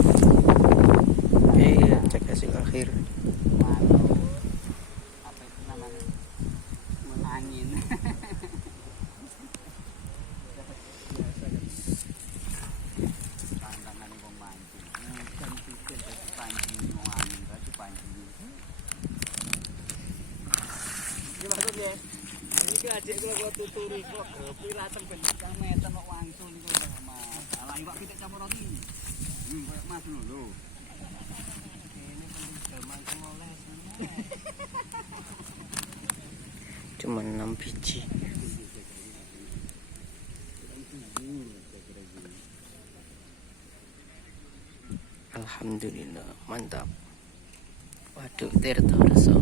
Oke, cek hasil akhir. Apa itu namanya? Angin. Tantangan wong mancing. Kan pikir pancing mau angin, berarti pancing. Ini maksudnya ini ke adik gua tuturi kok pirateng ben 1 meter kok wangsul iku Mas. Ala iwak pitik campur roti. Kayak Mas lho. Ini penting jaman semoles. Cuma 6 biji. Alhamdulillah, mantap. Waduh, Tirta Reso.